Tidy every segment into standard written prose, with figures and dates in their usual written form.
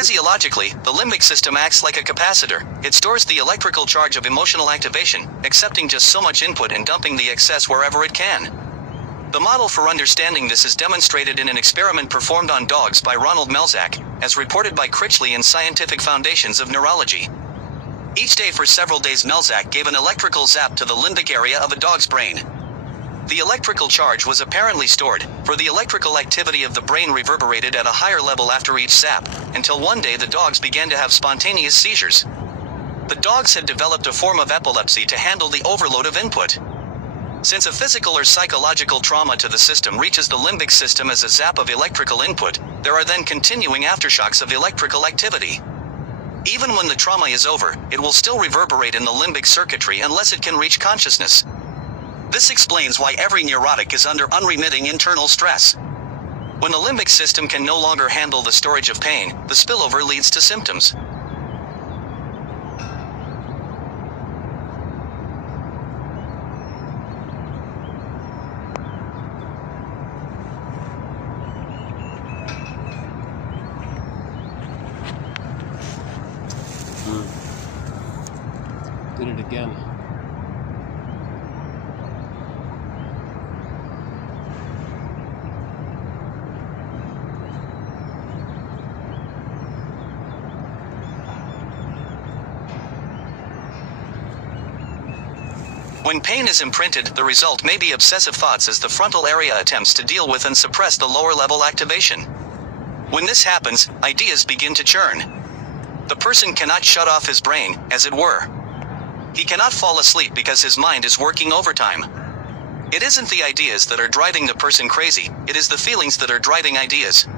Physiologically, the limbic system acts like a capacitor. It stores the electrical charge of emotional activation, accepting just so much input and dumping the excess wherever it can. The model for understanding this is demonstrated in an experiment performed on dogs by Ronald Melzack, as reported by Critchley in Scientific Foundations of Neurology. Each day for several days, Melzack gave an electrical zap to the limbic area of a dog's brain. The electrical charge was apparently stored, for the electrical activity of the brain reverberated at a higher level after each zap, until one day the dogs began to have spontaneous seizures. The dogs had developed a form of epilepsy to handle the overload of input. Since a physical or psychological trauma to the system reaches the limbic system as a zap of electrical input, there are then continuing aftershocks of electrical activity. Even when the trauma is over, it will still reverberate in the limbic circuitry unless it can reach consciousness. This explains why every neurotic is under unremitting internal stress. When the limbic system can no longer handle the storage of pain, the spillover leads to symptoms. Did it again. When pain is imprinted, the result may be obsessive thoughts as the frontal area attempts to deal with and suppress the lower level activation. When this happens, ideas begin to churn. The person cannot shut off his brain, as it were. He cannot fall asleep because his mind is working overtime. It isn't the ideas that are driving the person crazy, it is the feelings that are driving ideas.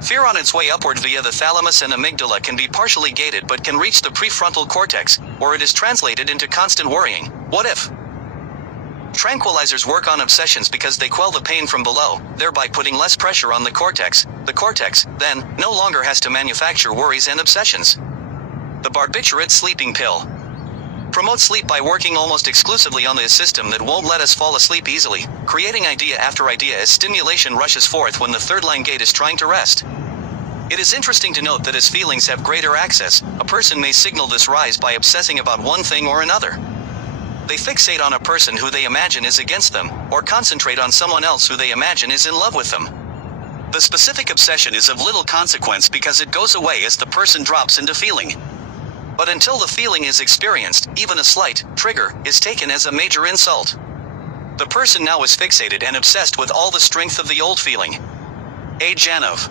Fear on its way upward via the thalamus and amygdala can be partially gated but can reach the prefrontal cortex, or it is translated into constant worrying. What if? Tranquilizers work on obsessions because they quell the pain from below, thereby putting less pressure on the cortex. The cortex, then, no longer has to manufacture worries and obsessions. The barbiturate sleeping pill promotes sleep by working almost exclusively on the system that won't let us fall asleep easily, creating idea after idea as stimulation rushes forth when the third line gate is trying to rest. It is interesting to note that as feelings have greater access, a person may signal this rise by obsessing about one thing or another. They fixate on a person who they imagine is against them, or concentrate on someone else who they imagine is in love with them. The specific obsession is of little consequence because it goes away as the person drops into feeling. But until the feeling is experienced, even a slight trigger is taken as a major insult. The person now is fixated and obsessed with all the strength of the old feeling. A Janov.